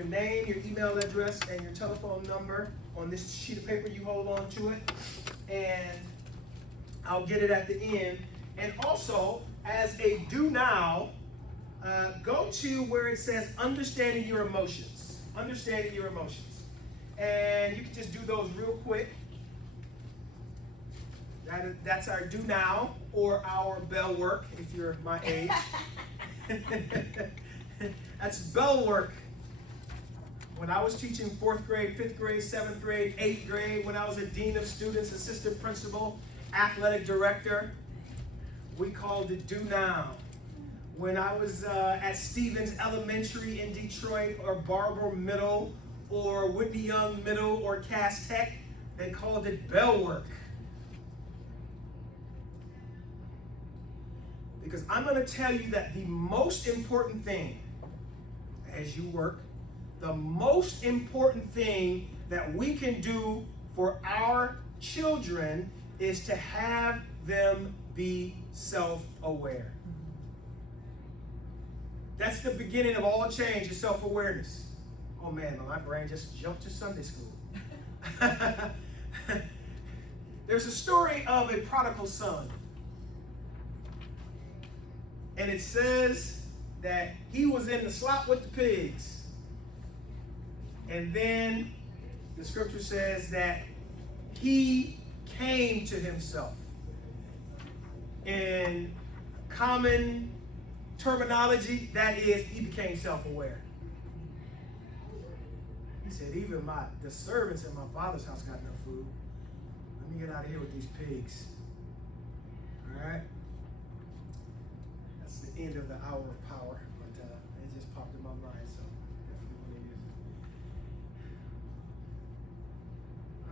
your name, your email address, and your telephone number on this sheet of paper. You hold on to it, and I'll get it at the end. And also, as a do now, go to where it says understanding your emotions. Understanding your emotions. And you can just do those real quick. That's our do now, or our bell work, if you're my age. That's bell work. When I was teaching 4th grade, 5th grade, 7th grade, 8th grade, when I was a dean of students, assistant principal, athletic director, we called it do now. When I was at Stevens Elementary in Detroit, or Barber Middle, or Whitney Young Middle, or Cass Tech, they called it bell work. Because I'm going to tell you that the most important thing as you work, the most important thing that we can do for our children is to have them be self-aware. That's the beginning of all change, is self-awareness. Oh man, my brain just jumped to Sunday school. There's a story of a prodigal son. And it says that he was in the slop with the pigs. And then the scripture says that he came to himself. In common terminology, that is, he became self-aware. He said, even the servants in my father's house got enough food. Let me get out of here with these pigs. All right? That's the end of the hour of power, but it just popped in my mind, so definitely want to use it.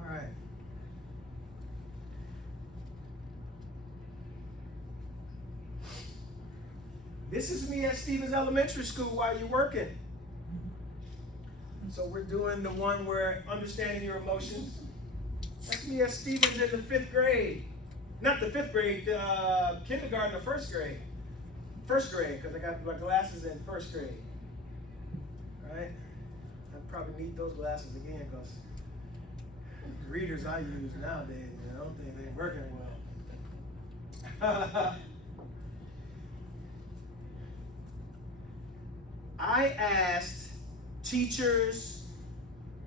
All right. This is me at Stevens Elementary School while you're working. So we're doing the one where understanding your emotions. That's me at Stevens in the 5th grade. Not the 5th grade, the kindergarten or 1st grade. 1st grade, because I got my glasses in 1st grade. All right? I probably need those glasses again, because the readers I use nowadays, I don't think they're working well. I asked teachers,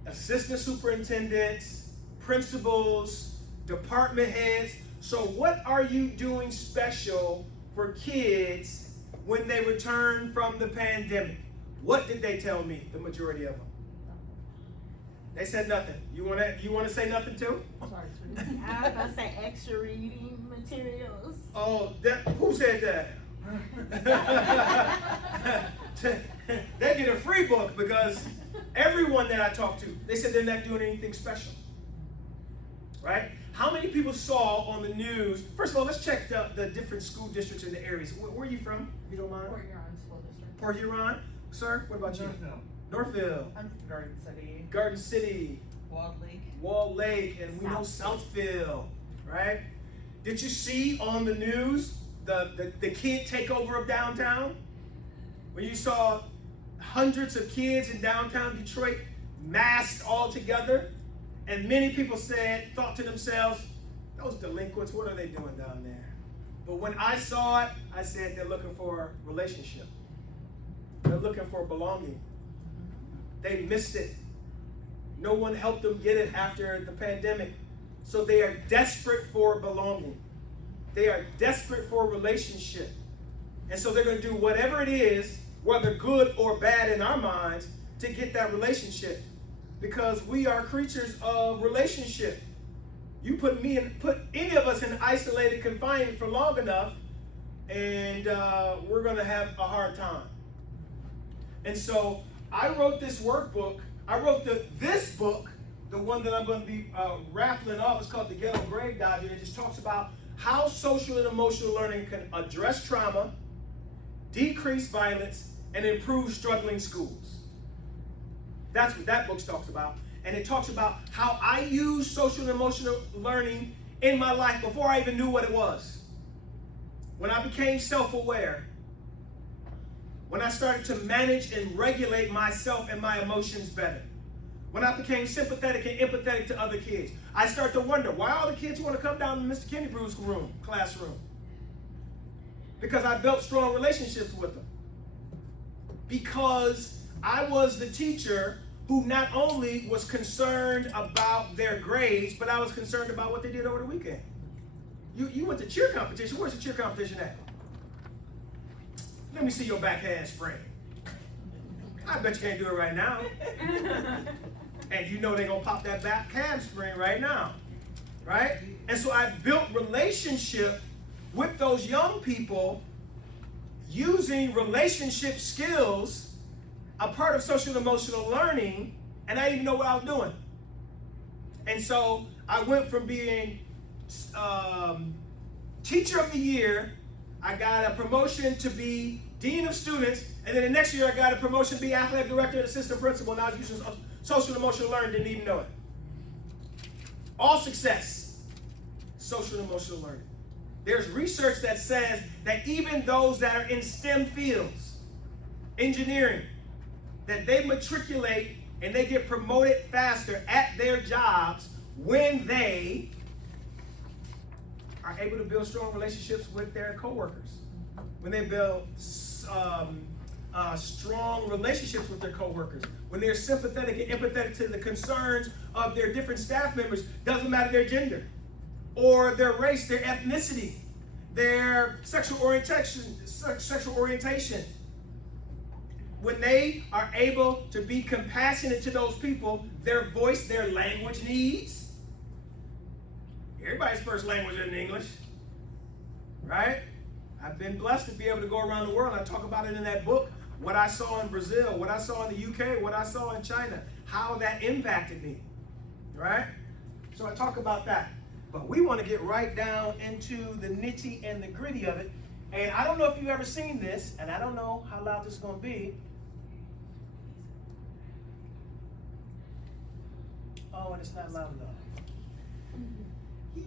assistant superintendents, principals, department heads, so what are you doing special for kids when they return from the pandemic? What did they tell me, the majority of them? They said nothing. You want to say nothing too? Sorry, I was going to say extra reading materials. Oh, who said that? They get a free book, because everyone that I talked to, they said they're not doing anything special. Right? How many people saw on the news? First of all, let's check the different school districts in the areas. Where are you from, if you don't mind? Port Huron School District. Port Huron? Sir, what about you? Northville. I'm from Garden City. Garden City. Walled Lake. And we know Southfield, right? Did you see on the news the kid takeover of downtown? When you saw hundreds of kids in downtown Detroit masked all together, and many people thought to themselves, those delinquents, what are they doing down there? But when I saw it, I said they're looking for a relationship. They're looking for belonging. They missed it. No one helped them get it after the pandemic. So they are desperate for belonging. They are desperate for a relationship. And so they're going to do whatever it is, whether good or bad in our minds, to get that relationship. Because we are creatures of relationship. You put any of us in isolated confinement for long enough, and we're going to have a hard time. And so I wrote this workbook. I wrote this book, the one that I'm going to be raffling off. It's called The Ghetto Grave Dodger. It just talks about how social and emotional learning can address trauma, decrease violence, and improve struggling schools. That's what that book talks about. And it talks about how I use social and emotional learning in my life before I even knew what it was. When I became self-aware, when I started to manage and regulate myself and my emotions better, when I became sympathetic and empathetic to other kids, I started to wonder why all the kids want to come down to Mr. Kennebrew's classroom. Because I built strong relationships with them. Because I was the teacher who not only was concerned about their grades, but I was concerned about what they did over the weekend. You went to cheer competition. Where's the cheer competition at? Let me see your back handspring. I bet you can't do it right now. And you know they're going to pop that back handspring right now. Right? And so I built relationship with those young people using relationship skills, a part of social and emotional learning, and I didn't even know what I was doing. And so I went from being teacher of the year, I got a promotion to be dean of students, and then the next year I got a promotion to be athletic director and assistant principal, and I was using social and emotional learning, didn't even know it. All success, social and emotional learning. There's research that says that even those that are in STEM fields, engineering, that they matriculate and they get promoted faster at their jobs when they are able to build strong relationships with their coworkers. When they build strong relationships with their coworkers. When they're sympathetic and empathetic to the concerns of their different staff members, doesn't matter their gender, or their race, their ethnicity, their sexual orientation. When they are able to be compassionate to those people, their voice, their language needs. Everybody's first language is English, right? I've been blessed to be able to go around the world. I talk about it in that book, what I saw in Brazil, what I saw in the UK, what I saw in China, how that impacted me, right? So I talk about that. But we want to get right down into the nitty and the gritty of it. And I don't know if you've ever seen this, and I don't know how loud this is going to be. Oh, and it's not loud enough.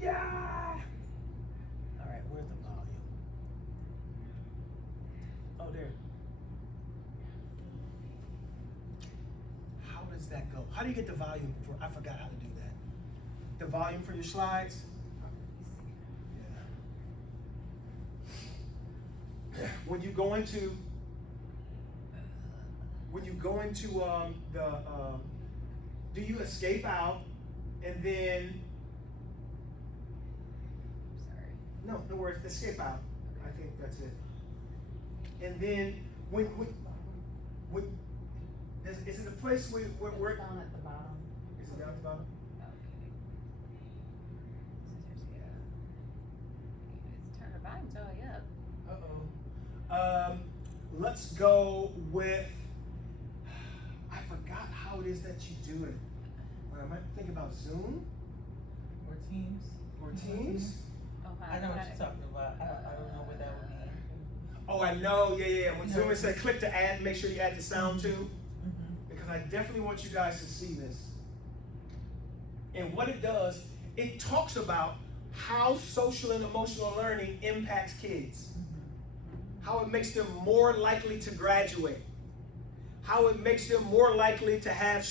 Yeah. All right, where's the volume? Oh, there. How does that go? How do you get the volume for? I forgot how to do that. The volume for your slides. Yeah. When you go into do you escape out and then? No worries. Escape out. I think that's it. And then when is it a place where It's down at the bottom. Is it down at the bottom? Turn the volume totally up. Let's go with. I forgot how it is that you do it. Well, I might think about Zoom Or Teams. or Teams. I know what you're talking about. I don't know what that would be. Oh, I know. Yeah. When Zoom it said click to add, make sure you add the sound too. Mm-hmm. Because I definitely want you guys to see this. And what it does, it talks about how social and emotional learning impacts kids. How it makes them more likely to graduate. How it makes them more likely to have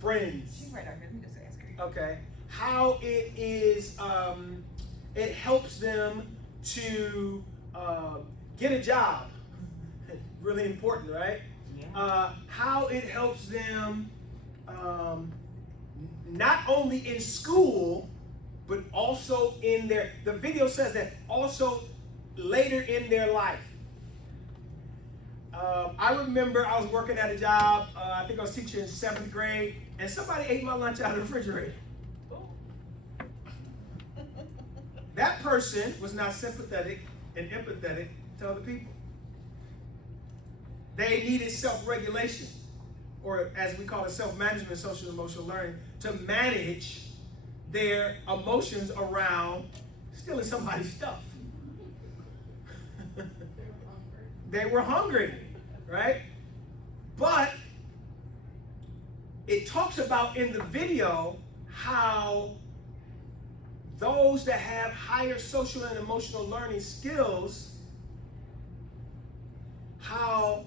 friends. She's right out here. Let me just ask her. Okay. How it is, it helps them to get a job. Really important, right? Yeah. How it helps them not only in school, but also in the video says that also later in their life. I remember I was working at a job, I think I was teaching in 7th grade, and somebody ate my lunch out of the refrigerator. That person was not sympathetic and empathetic to other people. They needed self-regulation, or as we call it, self-management, social and emotional learning, to manage their emotions around stealing somebody's stuff. They were hungry, right? But it talks about in the video how those that have higher social and emotional learning skills, how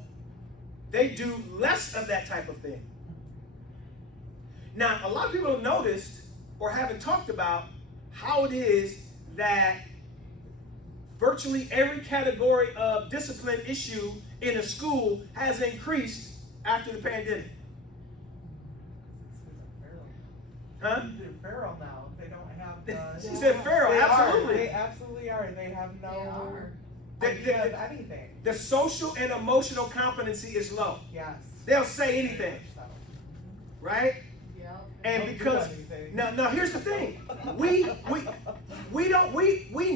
they do less of that type of thing. Now, a lot of people have noticed or haven't talked about how it is that virtually every category of discipline issue in a school has increased after the pandemic. Huh? They're feral now. They don't have the. She said feral, absolutely. They absolutely are. They have no idea of anything. The social and emotional competency is low. Yes. They'll say anything, right? Yep. And Don't do because anything. now here's the thing. We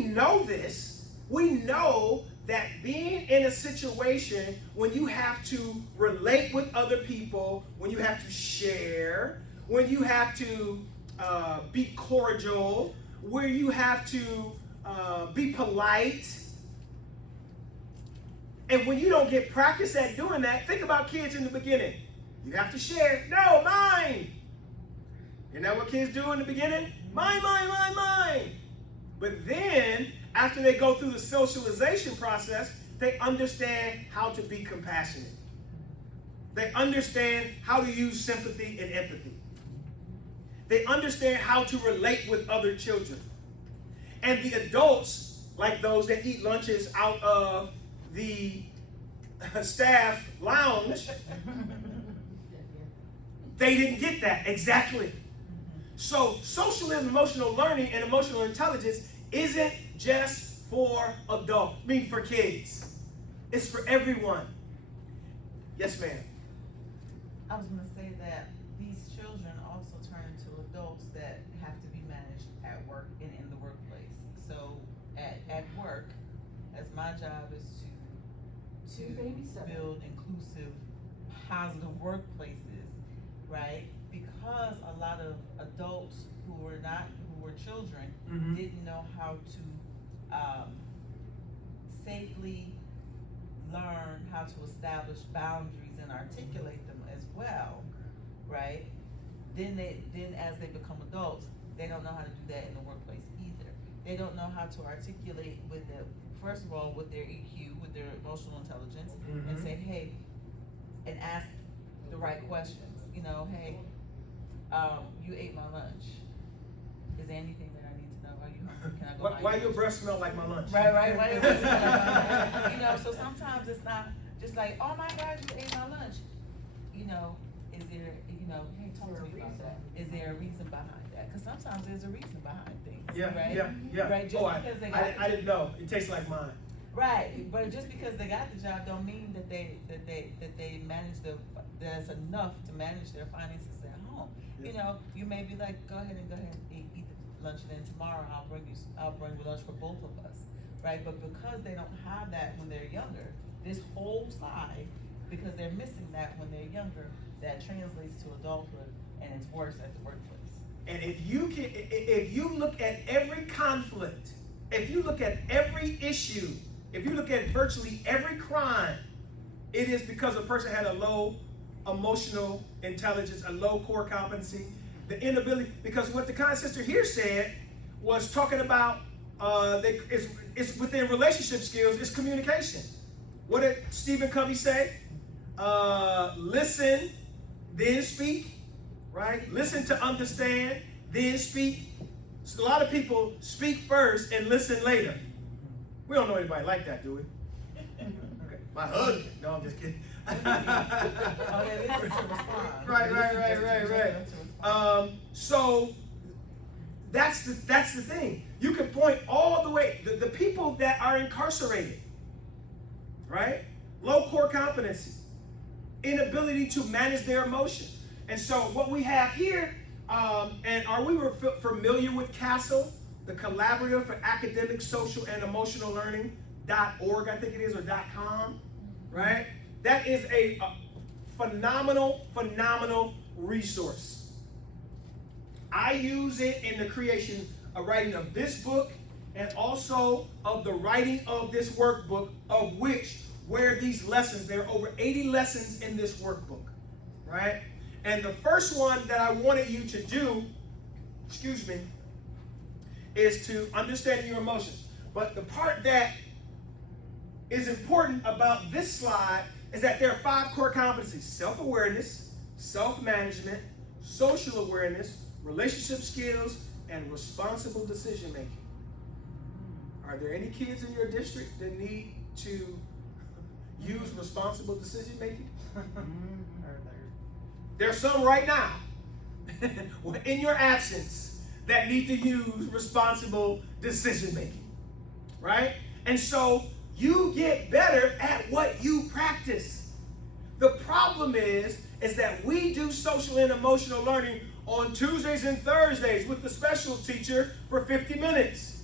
know this. We know that being in a situation when you have to relate with other people, when you have to share, when you have to be cordial, where you have to be polite, and when you don't get practice at doing that, think about kids in the beginning. You have to share. No, mine. Isn't that what kids do in the beginning? Mine, mine, mine, mine. But then, after they go through the socialization process, they understand how to be compassionate. They understand how to use sympathy and empathy. They understand how to relate with other children. And the adults, like those that eat lunches out of the staff lounge, they didn't get that exactly. So social and emotional learning and emotional intelligence isn't just for adults, for kids. It's for everyone. Yes, ma'am. I was going to say that these children also turn into adults that have to be managed at work and in the workplace. So at work, as my job is to build inclusive, positive workplaces, right? Because a lot of adults who were children didn't know how to safely learn how to establish boundaries and articulate them as well, right? Then as they become adults, they don't know how to do that in the workplace either. They don't know how to articulate first of all, with their EQ, with their emotional intelligence, and say, hey, and ask the right questions. You know, hey, you ate my lunch. Is there anything that I need to know? Are you hungry? Can I go? Why your breath smell like my lunch? Right. Why your breath smell like my lunch? You know, so sometimes it's not just like, oh my God, you ate my lunch. You know, is there, hey, talk to me about that. Is there a reason behind that? Because sometimes there's a reason behind things. Yeah, right? yeah. Right, just because they got I didn't know. It tastes like mine. Right, but just because they got the job don't mean that they manage that's enough to manage their finances at home. Yeah. You know, you may be like, go ahead and eat the lunch, and then tomorrow I'll bring you lunch for both of us, right? But because they don't have that when they're younger, this whole side, because they're missing that when they're younger, that translates to adulthood, and it's worse at the workplace. And if you look at every conflict, if you look at every issue, if you look at virtually every crime, it is because a person had a low emotional intelligence, a low core competency, the inability, because what the kind sister here said was talking about it's within relationship skills, it's communication. What did Stephen Covey say? Listen, then speak, right? Listen to understand, then speak. So a lot of people speak first and listen later. We don't know anybody like that, do we? Okay. My husband. No, I'm just kidding. Right. So that's the thing. You can point all the way. The people that are incarcerated, right? Low core competency, inability to manage their emotions. And so what we have here, and are we familiar with CASEL, the Collaborative for Academic, Social, and Emotional Learning.org, I think it is, or .com, right? That is a phenomenal resource. I use it in the creation of writing of this book and also of the writing of this workbook, of which where these lessons, there are over 80 lessons in this workbook, right? And the first one that I wanted you to do, is to understand your emotions. But the part that is important about this slide is that there are 5 core competencies: self-awareness, self-management, social awareness, relationship skills, and responsible decision making. Are there any kids in your district that need to use responsible decision making? There's some right now in your absence that need to use responsible decision making, right? And so you get better at what you practice. The problem is that we do social and emotional learning on Tuesdays and Thursdays with the special teacher for 50 minutes.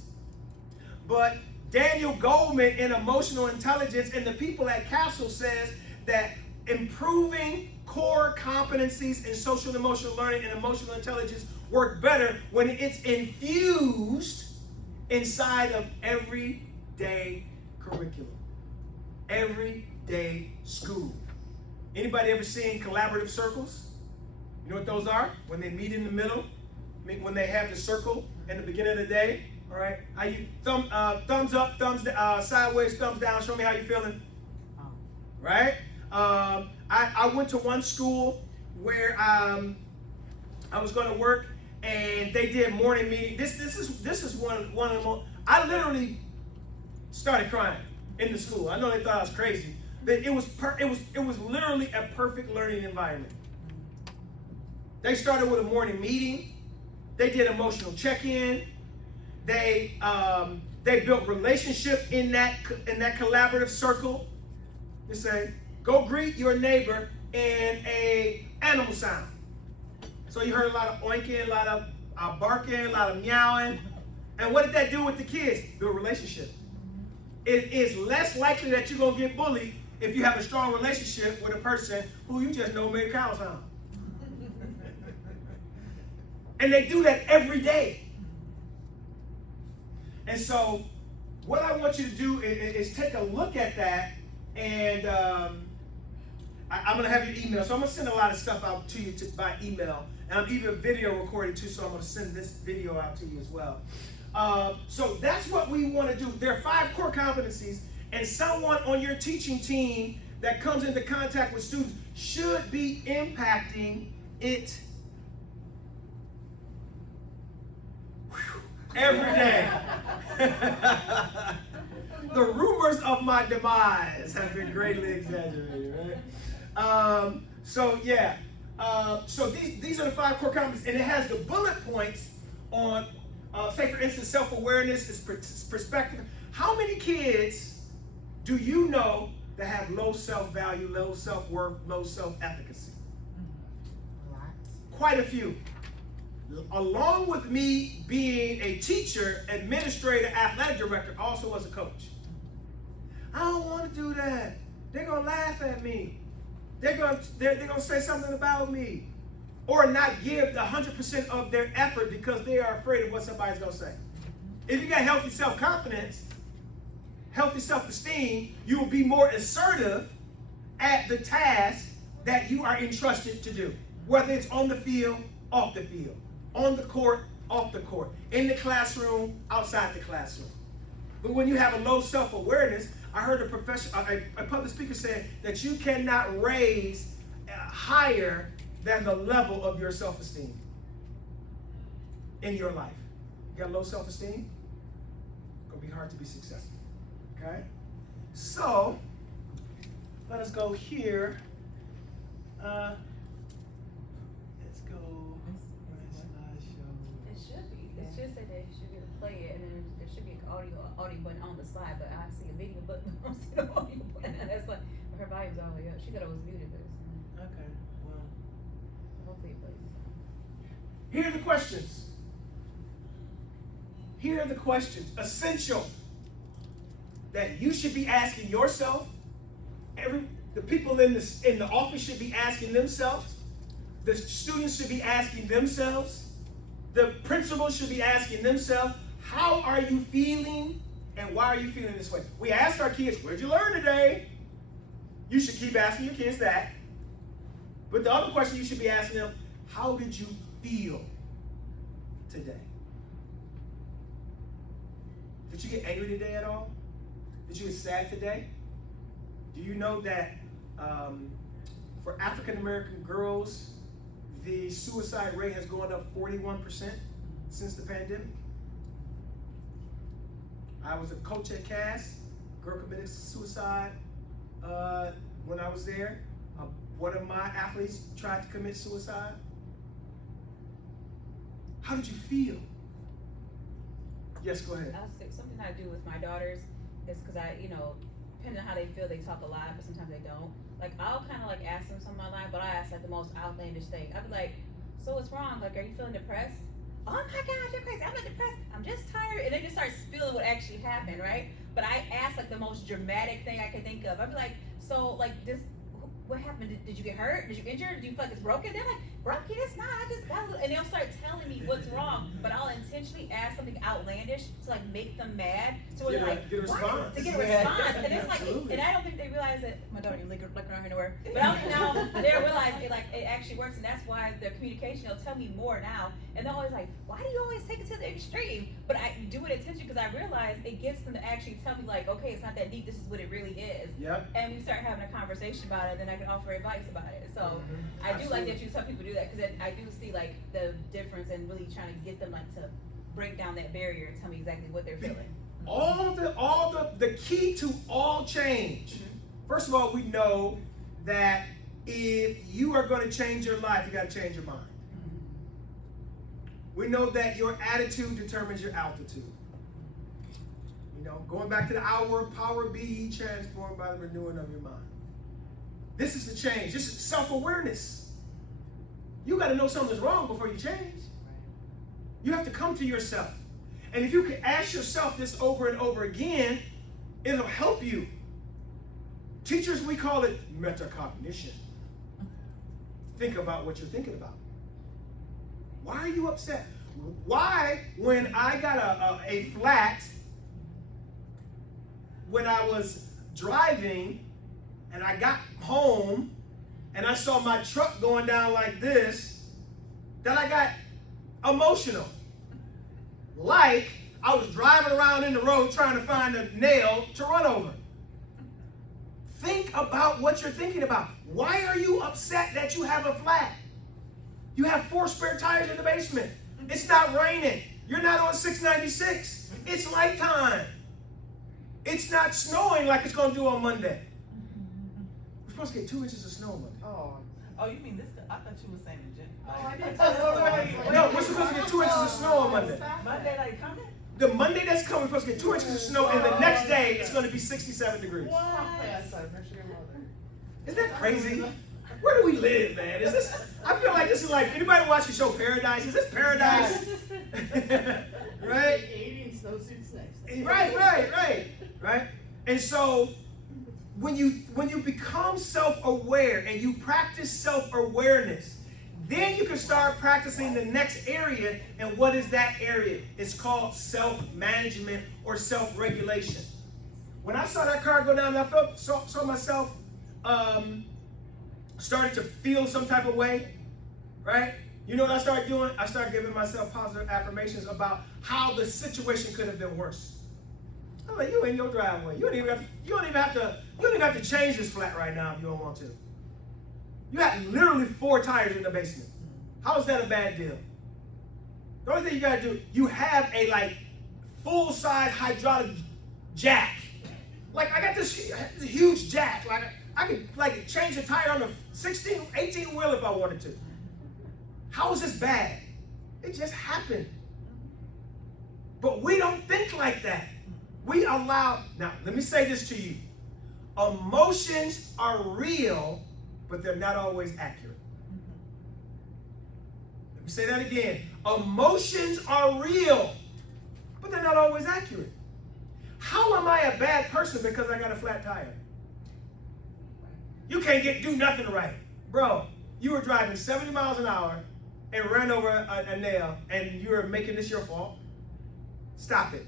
But Daniel Goldman in Emotional Intelligence and the people at Castle says that improving core competencies in social and emotional learning and emotional intelligence work better when it's infused inside of everyday curriculum, everyday school. Anybody ever seen collaborative circles? You know what those are? When they meet in the middle, when they have the circle in the beginning of the day. All right, how you thumbs up, thumbs sideways, thumbs down. Show me how you're feeling. Right? I went to one school where I was going to work, and they did morning meeting. This is one of the most. I literally started crying in the school. I know they thought I was crazy, but it was literally a perfect learning environment. They started with a morning meeting. They did emotional check-in. They built relationship in that collaborative circle. They say, go greet your neighbor in a animal sound. So you heard a lot of oinking, a lot of barking, a lot of meowing. And what did that do with the kids? Build relationship. It is less likely that you're going to get bullied if you have a strong relationship with a person who you just know made a cow sound. And they do that every day. And so what I want you to do is take a look at that, and I'm going to have your email. So I'm going to send a lot of stuff out to you by email. And I'm even video recording too, so I'm going to send this video out to you as well. So that's what we want to do. There are 5 core competencies, and someone on your teaching team that comes into contact with students should be impacting it every day. The rumors of my demise have been greatly exaggerated, right? So these are the 5 core competencies, and it has the bullet points on, say for instance, self-awareness, is perspective. How many kids do you know that have low self-value, low self-worth, low self-efficacy? Quite a few. Along with me being a teacher, administrator, athletic director, also as a coach. I don't want to do that. They're gonna laugh at me. They're gonna say something about me, or not give the 100% of their effort because they are afraid of what somebody's gonna say. If you got healthy self-confidence, healthy self-esteem, you will be more assertive at the task that you are entrusted to do, whether it's on the field, off the field. On the court, off the court, in the classroom, outside the classroom. But when you have a low self-awareness, I heard a public speaker say that you cannot raise higher than the level of your self-esteem in your life. You got low self-esteem? It's going to be hard to be successful. Okay? So, let us go here. Let's go. It should be. It should say that you should be able to play it, and then there should be an audio button on the slide, but I see a video button. I don't see the audio button. That's like, her volume's all the way up. She thought it was muted, but it's not. Okay, well. Hopefully it plays. Here are the questions. Here are the questions. Essential that you should be asking yourself. The people in the office should be asking themselves. The students should be asking themselves. The principals should be asking themselves, how are you feeling and why are you feeling this way? We ask our kids, where'd you learn today? You should keep asking your kids that. But the other question you should be asking them, how did you feel today? Did you get angry today at all? Did you get sad today? Do you know that For African American girls, the suicide rate has gone up 41% since the pandemic. I was a coach at Cass. Girl committed suicide when I was there. One of my athletes tried to commit suicide. How did you feel? Yes, go ahead. I'll say something I do with my daughters is because I, depending on how they feel, they talk a lot, but sometimes they don't. Like, I'll kind of like ask them something online, but I ask like the most outlandish thing. I'd be like, so what's wrong? Like, are you feeling depressed? Oh my gosh, you're crazy. I'm not depressed. I'm just tired. And they just start spilling what actually happened, right? But I ask like the most dramatic thing I can think of. I'd be like, so like this, what happened? Did you get hurt? Did you injure? Do you feel like it's broken? They're like, broken, it's not. I just got a little, and they'll start telling me what's wrong. But I'll intentionally ask something outlandish to like make them mad. So they're like, get a response. To get a response. And it's like, Absolutely. and I don't think they realize that my daughter looking around here nowhere. But I don't think now they realize it actually works, and that's why their communication, they'll tell me more now. And they're always like, why do you always take it to the extreme? But I do it intentionally because I realize it gets them to actually tell me like, okay, it's not that deep, this is what it really is. Yep. And we start having a conversation about it, then I can offer advice about it. So I do like that you tell people to do that, because I do see like the difference and really trying to get them like to break down that barrier and tell me exactly what they're feeling. All the key to all change. First of all, we know that if you are going to change your life, you got to change your mind. We know that your attitude determines your altitude. Going back to the hour of power, be ye transformed by the renewing of your mind. This is the change. This is self-awareness. You got to know something's wrong before you change. You have to come to yourself. And if you can ask yourself this over and over again, it'll help you. Teachers, we call it metacognition. Think about what you're thinking about. Why are you upset? Why, when I got a flat, when I was driving and I got home and I saw my truck going down like this, that I got emotional. Like I was driving around in the road trying to find a nail to run over. Think about what you're thinking about. Why are you upset that you have a flat? You have 4 spare tires in the basement. It's not raining. You're not on 696. It's nighttime. It's not snowing like it's going to do on Monday. We're supposed to get 2 inches of snow on Monday. Oh, you mean this? I thought you were saying in June. No, we're supposed to get 2 inches of snow on Monday. Monday, like coming? The Monday that's coming, we're supposed to get 2 inches of snow, and the next day it's going to be 67 degrees. Isn't that crazy? Where do we live, man? Is this? I feel like this is like, anybody watch the show Paradise? Is this Paradise? Right? 80 and snowsuits next. Right. And so when you become self-aware and you practice self-awareness, then you can start practicing the next area. And what is that area? It's called self-management or self-regulation. When I saw that car go down, I saw myself started to feel some type of way, right? You know what I started doing? I started giving myself positive affirmations about how the situation could have been worse. I'm like, you in your driveway. You don't even have to change this flat right now if you don't want to. You have literally 4 tires in the basement. How is that a bad deal? The only thing you gotta do, you have a full-size hydraulic jack. Like I got this huge jack. Like I could change the tire on a 16, 18 wheel if I wanted to. How is this bad? It just happened. But we don't think like that. We allow, now let me say this to you. Emotions are real, but they're not always accurate. Let me say that again. Emotions are real, but they're not always accurate. How am I a bad person because I got a flat tire? You can't do nothing right. Bro, you were driving 70 miles an hour and ran over a nail and you're making this your fault? Stop it.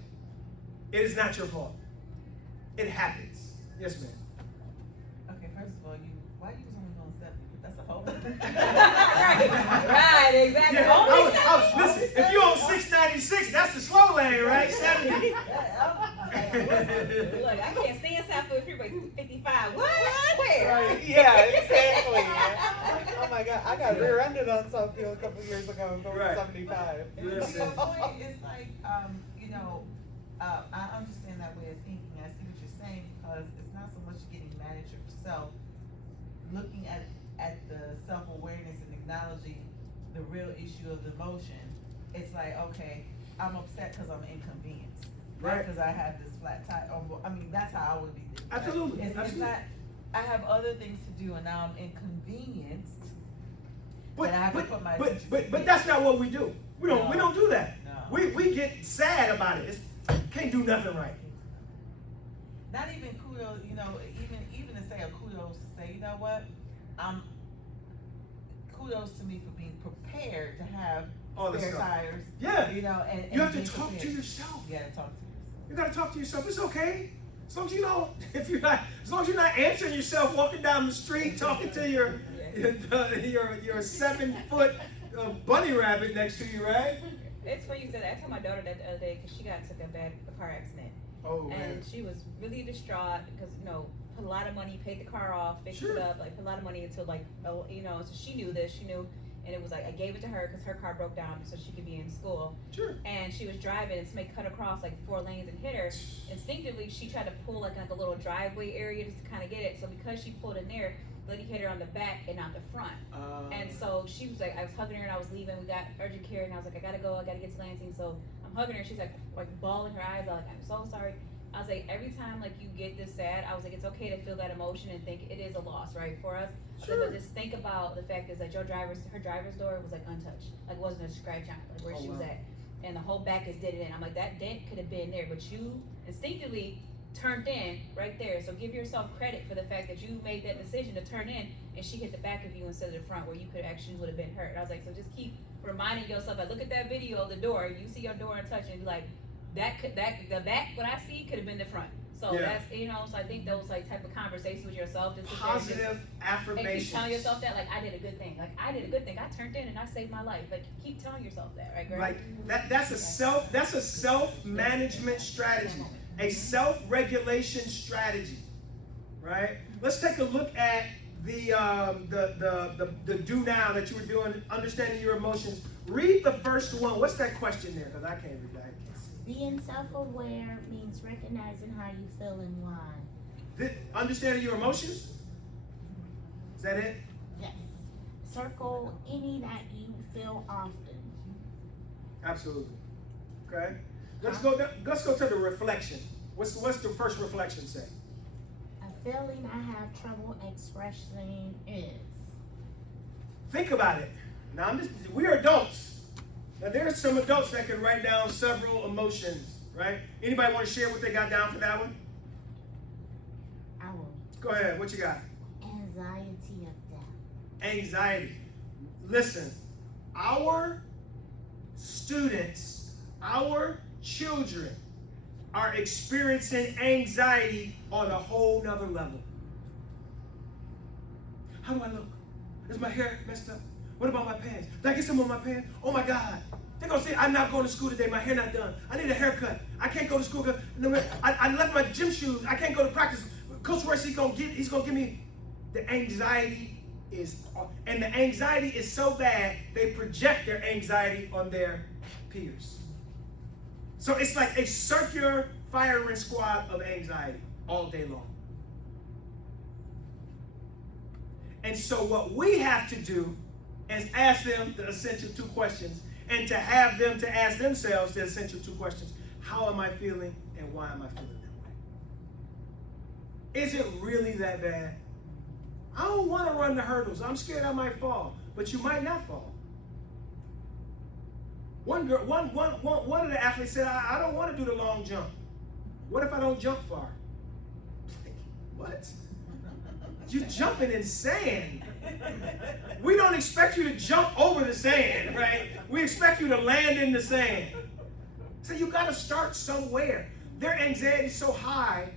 It is not your fault. It happens. Yes, ma'am. Okay, first of all, why you was only going 70? That's a whole Right, exactly. Yeah, listen, if you're on 696, that's the slow lane, right? 70. Look, I can't stand South Philly Freeway 55. What? Where? Right. Yeah, I got rear-ended on Southfield a couple of years ago going Right. 75. Listen. The point is like, you know, I understand that way of thinking. I see what you're saying because it's not so much getting mad at yourself, looking at the self-awareness and acknowledging the real issue of the emotion. It's like, okay, I'm upset because I'm inconvenienced. Right. Because I have this flat tire. I mean, that's how I would be thinking. right? Absolutely. It's Absolutely. not, I have other things to do and now I'm inconvenienced. But, and I have to put my but attention to but it. that's not what we do. We don't No. do that. No. We get sad about it. Can't do nothing right. Not even kudos, you know, even to say a kudos to say, you know what, kudos to me for being prepared to have All this spare stuff. tires. Yeah. You know, and You have to being talk to prepared. yourself. You gotta talk to yourself. You gotta talk to yourself. It's okay. As long as you don't, as long as you're not answering yourself walking down the street talking to your 7-foot bunny rabbit next to you, right? It's funny you said that. I told my daughter that the other day because she got took a car accident. Oh man. And she was really distraught because, you know, put a lot of money, paid the car off, fixed Sure. it up, like put a lot of money into like, you know, so she knew this, and it was like, I gave it to her because her car broke down so she could be in school. Sure. And she was driving and somebody cut across like 4 lanes and hit her. Instinctively, she tried to pull like a little driveway area just to kind of get it. So because she pulled in there, lady hit her on the back and not the front. And so she was like, I was hugging her and I was leaving. We got urgent care and I was like, I gotta go, I gotta get to Lansing. So I'm hugging her. She's like bawling her eyes out, like, I'm so sorry. I was like, every time like you get this sad, I was like, it's okay to feel that emotion and think it is a loss, right, for us. Sure. But just think about the fact is that her driver's door was like untouched, like wasn't a scratch on it, like where she was at, and the whole back is dented in. I'm like, that dent could have been there, but you instinctively turned in right there. So give yourself credit for the fact that you made that decision to turn in, and she hit the back of you instead of the front, where you could actually would have been hurt. I was like, so just keep reminding yourself. Like, look at that video of the door. You see your door untouched, and be like, the back what I see could have been the front. So Yeah. that's, you know, so I think those like type of conversations with yourself, just Positive and affirmations. keep telling yourself that, like, I did a good thing. Like, I did a good thing. I turned in and I saved my life. Like, keep telling yourself that, right, Greg? Like that's a self-management strategy, a self-regulation strategy, right? Let's take a look at the do now that you were doing, understanding your emotions. Read the first one. What's that question there? Because I can't read that. Being self-aware means recognizing how you feel and why. Understanding your emotions? Is that it? Yes. Circle any that you feel often. Absolutely. Okay. Let's go to the reflection. What's the first reflection say? A feeling I have trouble expressing is. Think about it. Now we are adults. Now there are some adults that can write down several emotions, right? Anybody want to share what they got down for that one? I will. Go ahead. What you got? Anxiety of death. Anxiety. Listen, our students, our children are experiencing anxiety on a whole nother level. How do I look? Is my hair messed up? What about my pants? Did I get some on my pants? Oh my God. They're gonna say I'm not going to school today, my hair not done. I need a haircut. I can't go to school because I left my gym shoes. I can't go to practice. Coach Royce, he's gonna give me the anxiety and the anxiety is so bad they project their anxiety on their peers. So it's like a circular firing squad of anxiety all day long. And so what we have to do is ask them the essential 2 questions, and to have them to ask themselves the essential 2 questions. How am I feeling and why am I feeling that way? Is it really that bad? I don't want to run the hurdles. I'm scared I might fall, but you might not fall. One of the athletes said, I don't want to do the long jump. What if I don't jump far? What? You're jumping in sand. We don't expect you to jump over the sand, right? We expect you to land in the sand. So you got to start somewhere. Their anxiety is so high,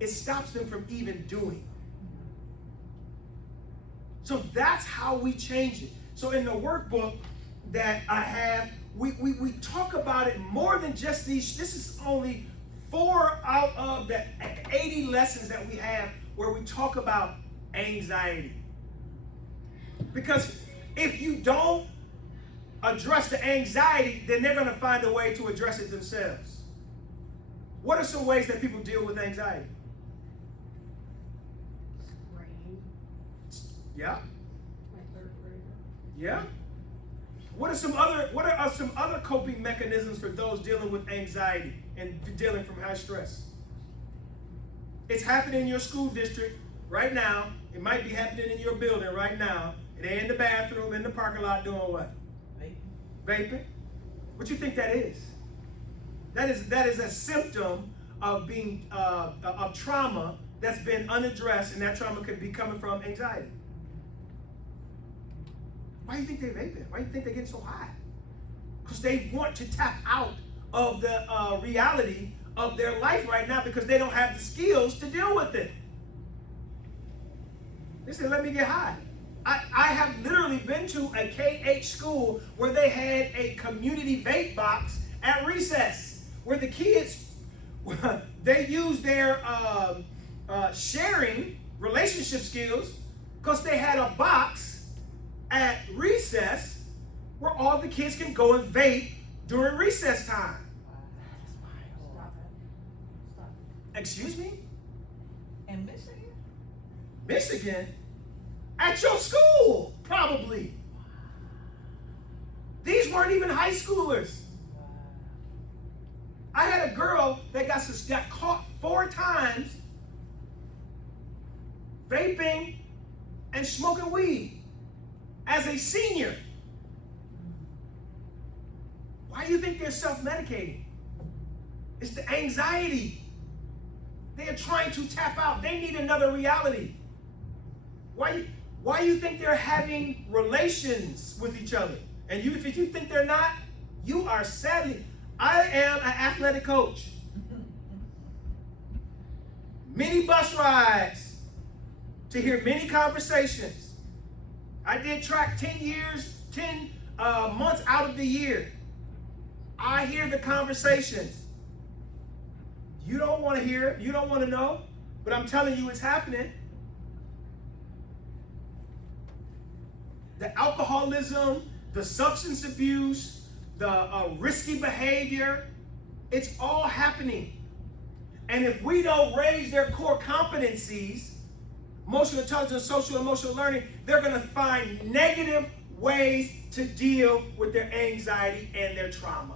it stops them from even doing. So that's how we change it. So in the workbook that I have, we talk about it more than just these. This is only 4 out of the 80 lessons that we have where we talk about anxiety. Because if you don't address the anxiety, then they're going to find a way to address it themselves. What are some ways that people deal with anxiety? Spraying. Yeah. My third grader. Yeah. What are some other coping mechanisms for those dealing with anxiety and dealing from high stress? It's happening in your school district right now. It might be happening in your building right now. They're in the bathroom, in the parking lot doing what? Vaping. What you think that is? That is a symptom of being of trauma that's been unaddressed, and that trauma could be coming from anxiety. Why do you think they're vaping? Why do you think they're getting so high? Because they want to tap out of the reality of their life right now because they don't have the skills to deal with it. They say, let me get high. I have literally been to a K-8 school where they had a community vape box at recess where the kids, they use their sharing relationship skills because they had a box at recess where all the kids can go and vape during recess time. Stop it. Stop it. Excuse me? In Michigan? Michigan? At your school, probably. These weren't even high schoolers. I had a girl that got caught 4 times vaping and smoking weed as a senior. Why do you think they're self-medicating? It's the anxiety. They are trying to tap out. They need another reality. Why do you think they're having relations with each other? And if you think they're not, you are sadly. I am an athletic coach. Many bus rides to hear many conversations. I did track 10 months out of the year. I hear the conversations. You don't want to hear it. You don't want to know. But I'm telling you it's happening. The alcoholism, the substance abuse, the risky behavior, it's all happening. And if we don't raise their core competencies, emotional intelligence, social emotional learning, they're going to find negative ways to deal with their anxiety and their trauma.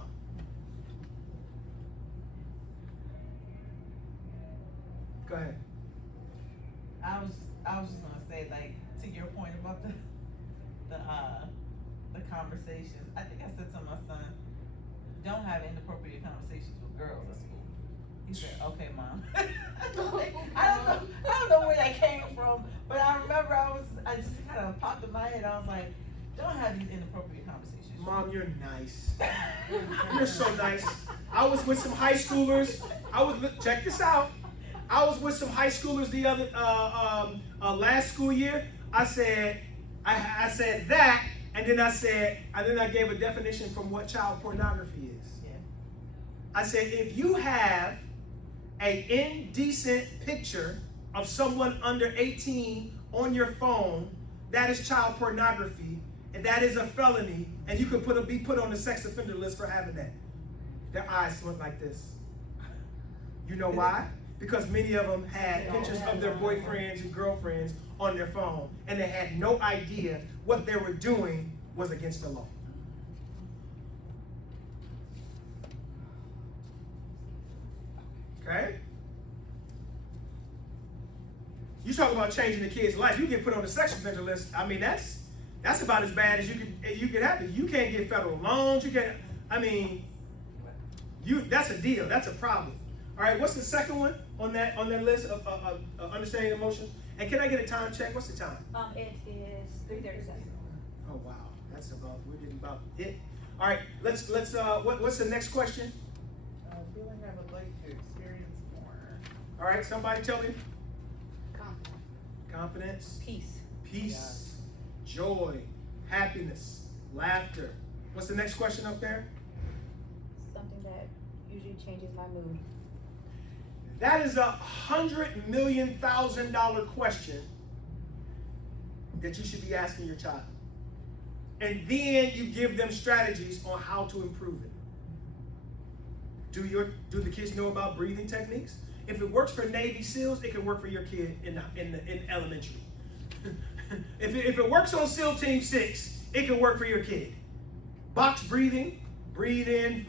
Go ahead. I was just gonna say, like, to your point about the conversations. I think I said to my son, don't have inappropriate conversations with girls at school. He said, okay, Mom. I don't know where that came from, but I remember I just kind of popped in my head. I was like, don't have these inappropriate conversations. Mom, you're nice. You're so nice. I was with some high schoolers. Check this out. I was with some high schoolers the other last school year. I said that, and then I gave a definition from what child pornography is. Yeah. I said if you have an indecent picture of someone under 18 on your phone, that is child pornography, and that is a felony, and you could be put on the sex offender list for having that. Their eyes went like this. You know why? Because many of them had pictures of their boyfriends and girlfriends on their phone, and they had no idea what they were doing was against the law. Okay? You talk about changing the kid's life. You get put on the sex offender list. I mean, that's about as bad as you could have it. You can't get federal loans. You can't. I mean, that's a deal. That's a problem. All right. What's the second one on that list of understanding emotions? And can I get a time check? What's the time? It is 3:37. Oh wow, we're getting about it. All right. Let's what's the next question? Feeling I would like to experience more. All right. Somebody tell me. Confidence. Confidence. Peace. Peace, joy, happiness, laughter. What's the next question up there? Something that usually changes my mood. That is $100 million question that you should be asking your child. And then you give them strategies on how to improve it. Do the kids know about breathing techniques? If it works for Navy SEALs, it can work for your kid in elementary. if it works on SEAL Team 6, it can work for your kid. Box breathing, breathe in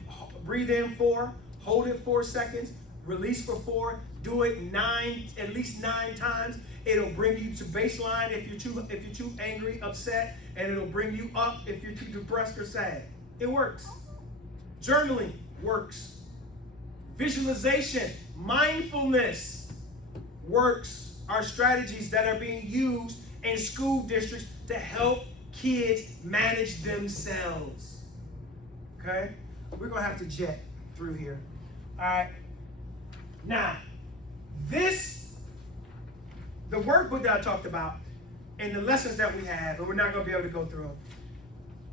4, hold it 4 seconds, release for 4, do it at least 9 times. It'll bring you to baseline if you're too angry, upset, and it'll bring you up if you're too depressed or sad. It works. Journaling works. Visualization, mindfulness works, are strategies that are being used in school districts to help kids manage themselves. Okay? We're going to have to jet through here. All right. Now, the workbook that I talked about and the lessons that we have, and we're not going to be able to go through them.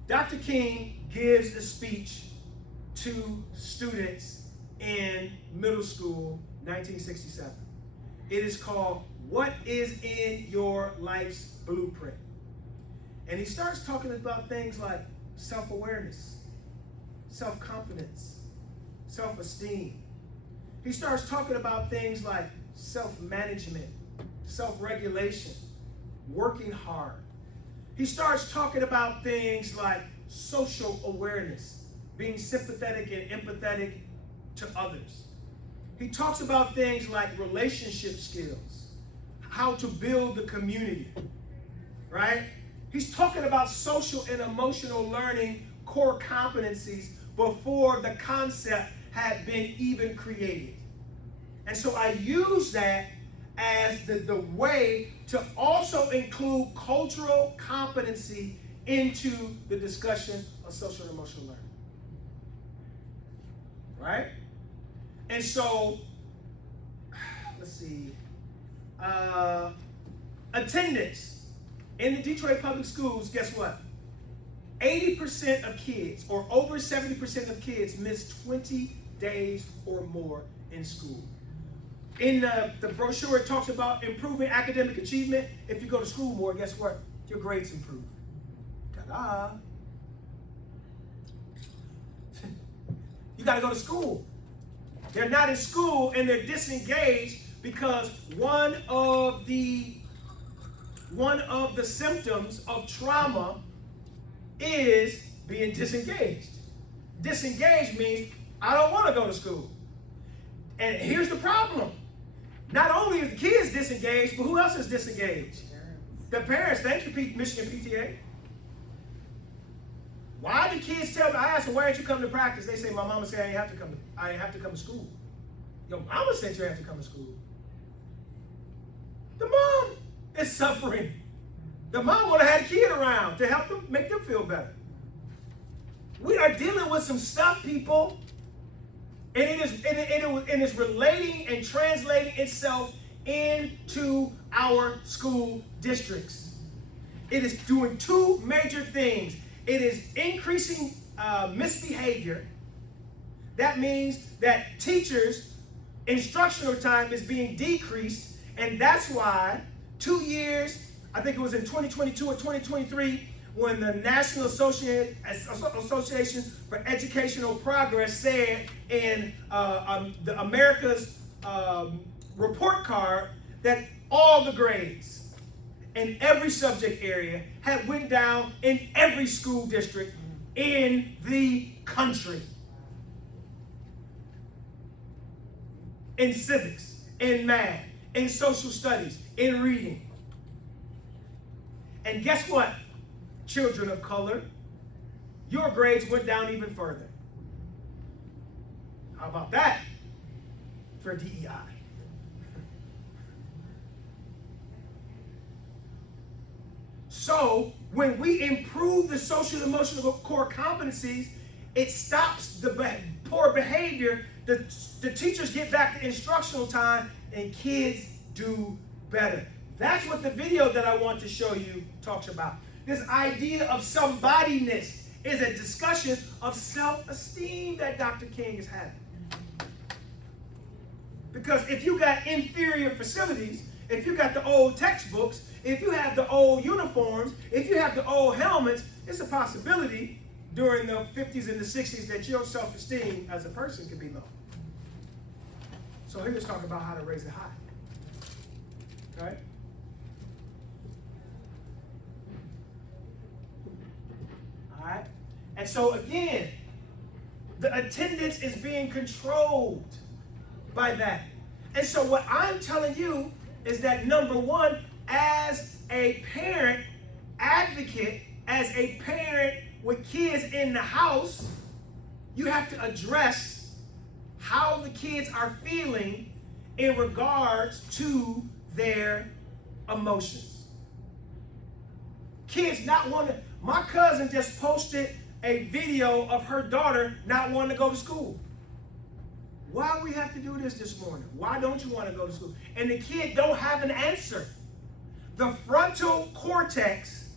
Dr. King gives a speech to students in middle school, 1967. It is called, What is in Your Life's Blueprint? And he starts talking about things like self-awareness, self-confidence, self-esteem. He starts talking about things like self-management, self-regulation, working hard. He starts talking about things like social awareness, being sympathetic and empathetic to others. He talks about things like relationship skills, how to build the community, right? He's talking about social and emotional learning core competencies before the concept had been even created. And so I use that as the way to also include cultural competency into the discussion of social and emotional learning. Right? And so, let's see, attendance in the Detroit public schools, guess what? 80% of kids, or over 70% of kids, miss 20 days or more in school. In the brochure, it talks about improving academic achievement. If you go to school more, guess what? Your grades improve. Ta-da! You got to go to school. They're not in school and they're disengaged because one of the symptoms of trauma is being disengaged. Disengaged means I don't want to go to school. And here's the problem. Not only are the kids disengaged, but who else is disengaged? The parents. Thank you, Michigan PTA. Why do kids tell me? I ask them, why didn't you come to practice? They say, my mama said I didn't have to come to school. Your mama said you have to come to school. The mom is suffering. The mom would have had a kid around to help them, make them feel better. We are dealing with some stuff, people. And it is relating and translating itself into our school districts. It is doing two major things. It is increasing misbehavior. That means that teachers' instructional time is being decreased, and that's why 2 years, I think it was in 2022 or 2023, when the National Association for Educational Progress said in the America's report card that all the grades in every subject area had went down in every school district in the country. In civics, in math, in social studies, in reading. And guess what? Children of color, your grades went down even further. How about that for DEI? So when we improve the social and emotional core competencies, it stops the poor behavior. The teachers get back to instructional time and kids do better. That's what the video that I want to show you talks about. This idea of somebodyness is a discussion of self-esteem that Dr. King is having. Because if you got inferior facilities, if you got the old textbooks, if you have the old uniforms, if you have the old helmets, it's a possibility during the 50s and the 60s that your self-esteem as a person could be low. So here let's talk about how to raise it high. Right? All right. And so again, the attendance is being controlled by that. And so what I'm telling you is that number one, as a parent advocate, as a parent with kids in the house, you have to address how the kids are feeling in regards to their emotions. Kids not wanting, my cousin just posted a video of her daughter not wanting to go to school. Why we have to do this morning? Why don't you want to go to school? And the kid don't have an answer. The frontal cortex,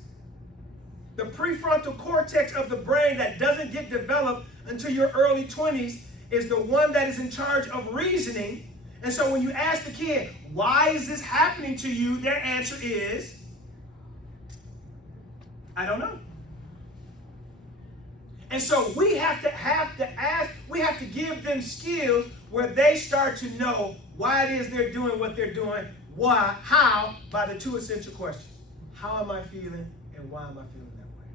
the prefrontal cortex of the brain that doesn't get developed until your early 20s is the one that is in charge of reasoning. And so when you ask the kid, why is this happening to you? Their answer is, I don't know. And so we have to ask, we have to give them skills where they start to know why it is they're doing what they're doing, why, how, by the two essential questions. How am I feeling and why am I feeling that way?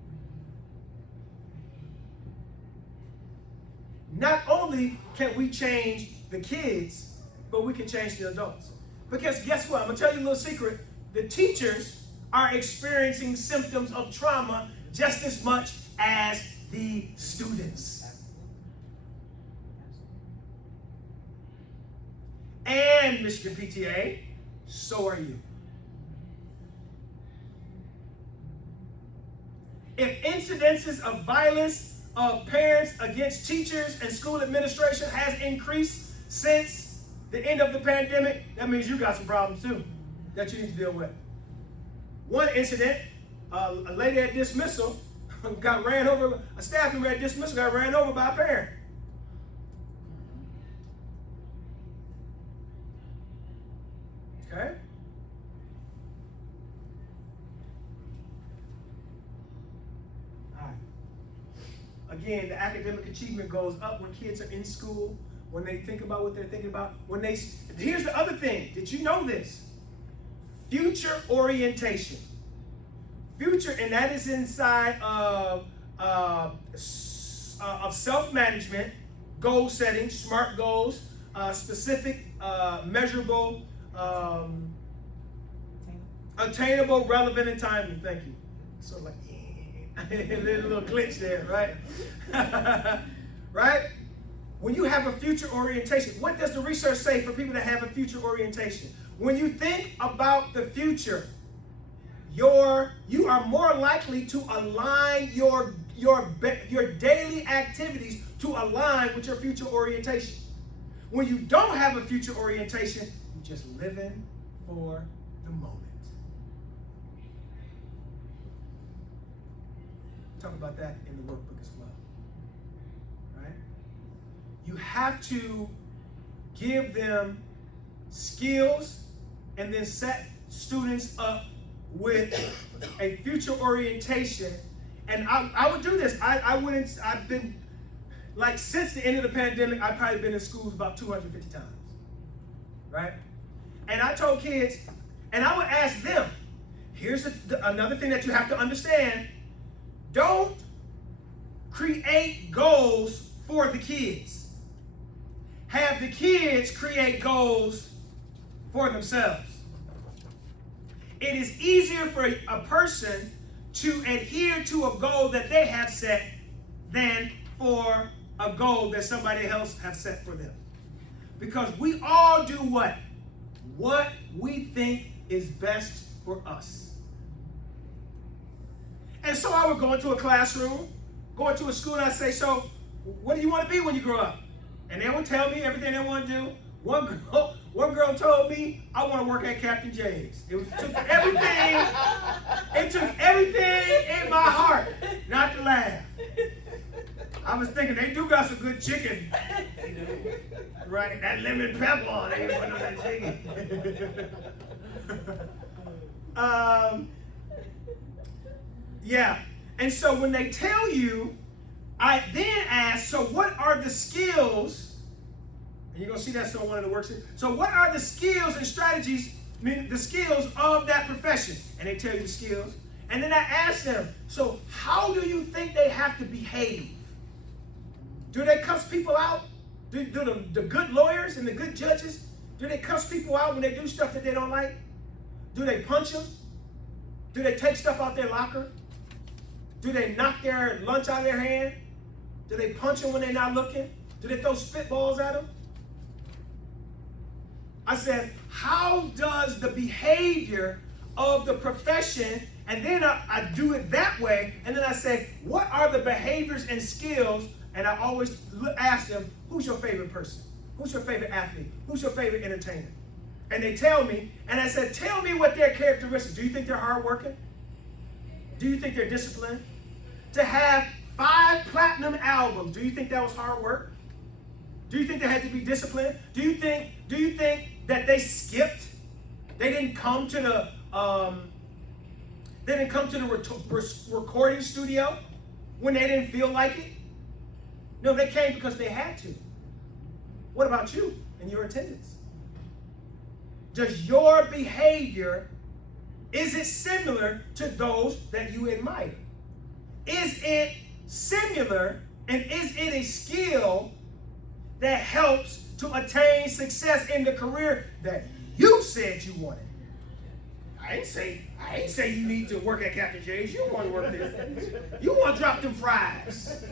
Not only can we change the kids, but we can change the adults. Because guess what? I'm going to tell you a little secret. The teachers are experiencing symptoms of trauma just as much as the students. And Michigan PTA, so are you. If incidences of violence of parents against teachers and school administration has increased since the end of the pandemic, that means you got some problems too that you need to deal with. One incident, a lady at dismissal got ran over, a staff member at dismissal got ran over by a parent. Okay? All right. Again, the academic achievement goes up when kids are in school, when they think about what they're thinking about. Here's the other thing. Did you know this? Future orientation. Future, and that is inside of self-management, goal setting, SMART goals, specific, measurable, attainable, relevant, and timely. Thank you. So like, a little glitch there, right? Right? When you have a future orientation, what does the research say for people that have a future orientation? When you think about the future, you are more likely to align your daily activities to align with your future orientation. When you don't have a future orientation, you're just living for the moment. Talk about that in the workbook as well. Right? You have to give them skills and then set students up with a future orientation. And I would do this. I've been, like, since the end of the pandemic, I've probably been in schools about 250 times. Right? And I told kids, and I would ask them, here's another thing that you have to understand. Don't create goals for the kids. Have the kids create goals for themselves. It is easier for a person to adhere to a goal that they have set than for a goal that somebody else has set for them. Because we all do what? What we think is best for us. And so I would go into a classroom, go into a school, and I'd say, so what do you want to be when you grow up? And they would tell me everything they want to do. One girl told me, I want to work at Captain J's. It took everything in my heart not to laugh. I was thinking, they do got some good chicken. Right, that lemon pepper, they want that chicken. Yeah, And so when they tell you, I then ask, so what are the skills? And you're going to see that's on one of the worksheets. So what are the skills and strategies, the skills of that profession? And they tell you the skills. And then I ask them, so how do you think they have to behave? Do they cuss people out? Do the good lawyers and the good judges, do they cuss people out when they do stuff that they don't like? Do they punch them? Do they take stuff out their locker? Do they knock their lunch out of their hand? Do they punch them when they're not looking? Do they throw spitballs at them? I said, how does the behavior of the profession, and then I do it that way, and then I say, what are the behaviors and skills? And I always ask them, who's your favorite person? Who's your favorite athlete? Who's your favorite entertainer? And they tell me, and I said, tell me what their characteristics. Do you think they're hardworking? Do you think they're disciplined? To have 5 platinum albums, do you think that was hard work? Do you think they had to be disciplined? Do you think that they skipped? They didn't come to the recording studio when they didn't feel like it? No, they came because they had to. What about you and your attendance? Does your behavior, is it similar to those that you admire? Is it similar, and is it a skill that helps to attain success in the career that you said you wanted? I ain't say you need to work at Captain J's. You want to work there. You want to drop them fries.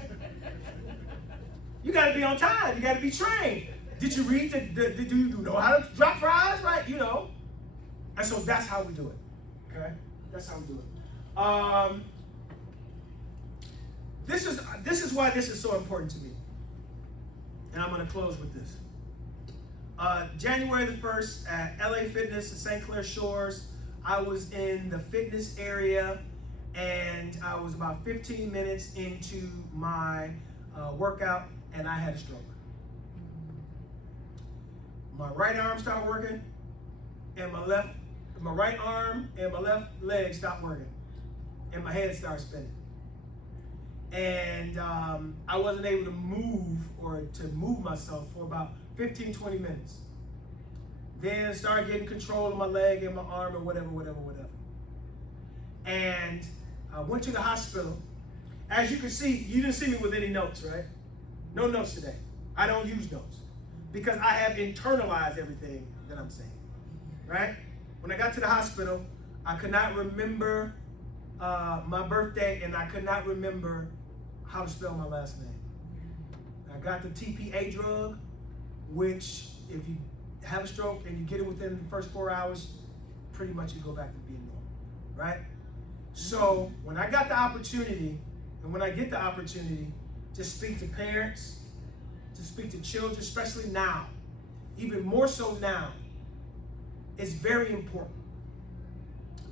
You got to be on time. You got to be trained. Did you read do you know how to drop fries? Right, you know. And so that's how we do it. Okay? That's how we do it. This is why this is so important to me. And I'm going to close with this. January the 1st at LA Fitness in St. Clair Shores, I was in the fitness area, and I was about 15 minutes into my workout, and I had a stroke. My right arm stopped working, and my right arm and my left leg stopped working, and my head started spinning. And I wasn't able to move myself for about 15, 20 minutes. Then started getting control of my leg and my arm and whatever. And I went to the hospital. As you can see, you didn't see me with any notes, right? No notes today. I don't use notes because I have internalized everything that I'm saying, right? When I got to the hospital, I could not remember my birthday, and I could not remember how to spell my last name. I got the TPA drug, which if you have a stroke and you get it within the first 4 hours, pretty much you go back to being normal, right? So when I got the opportunity, and when I get the opportunity to speak to parents, to speak to children, especially now, even more so now, it's very important.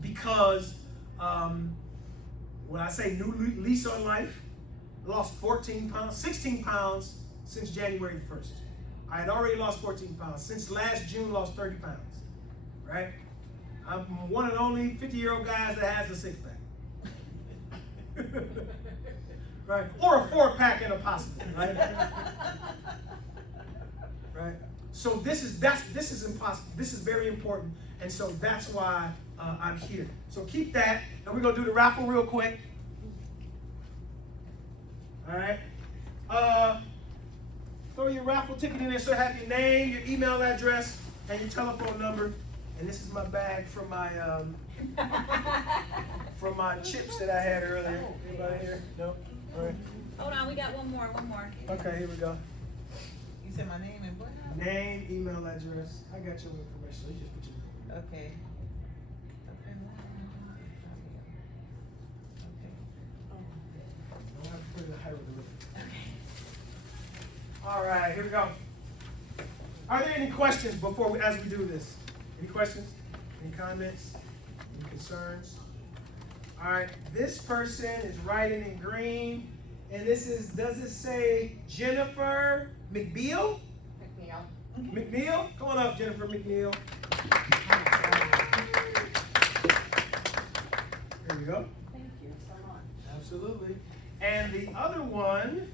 Because when I say new lease on life, I lost 16 pounds since January 1st. I had already lost 14 pounds. Since last June, lost 30 pounds, right? I'm one of the only 50-year-old guys that has a six-pack. Right? Or a 4-pack and a possible, right? Right? So this is impossible. This is very important, and so that's why I'm here. So keep that, and we're gonna do the raffle real quick. All right. Throw your raffle ticket in there. So have your name, your email address, and your telephone number. And this is my bag from my chips that I had earlier. Anybody here? No. All right. Hold on, we got one more. Okay, here we go. You said my name and what? Name, email address. I got your information. So you just put your name. Okay. Don't have to put it in hieroglyphic. All right, here we go. Are there any questions as we do this? Any questions? Any comments? Any concerns? All right, this person is writing in green, and this is, does it say Jennifer McBeal? McNeil? Come on up, Jennifer McNeil. Here we go. Thank you so much. Absolutely. And the other one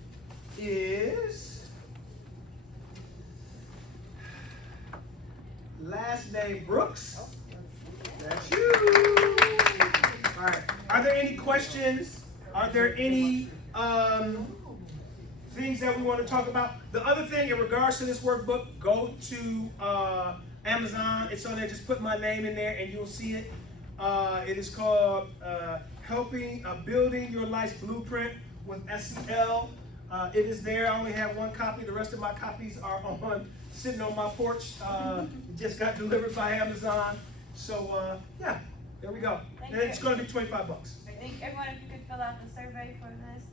is last name Brooks. That's you. All right. Are there any questions? Are there any things that we want to talk about? The other thing in regards to this workbook, go to Amazon. It's on there. Just put my name in there and you'll see it. It is called Building Your Life's Blueprint with SEL. It is there. I only have one copy. The rest of my copies are sitting on my porch. It just got delivered by Amazon. So yeah, there we go. And it's going to be $25. I think everyone, if you could fill out the survey for this.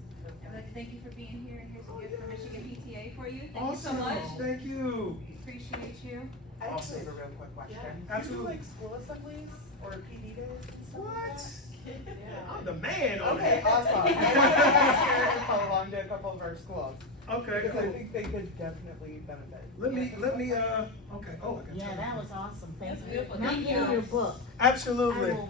I'd like to thank you for being here, and here's a gift from Michigan PTA for you. Thank you so much. Thank you. Appreciate you. I actually have a real quick question. Yeah, absolutely. Do you do like school assemblies or PD days and stuff like What? that? Yeah. I'm the man on Okay, that. awesome. I last year and follow along to a couple of our schools. Okay, Because I cool. think they could definitely benefit. Let me, okay. Oh, I got Yeah, you. that was awesome. Thank That's you. beautiful. And I Thank gave you. your book. Absolutely. I will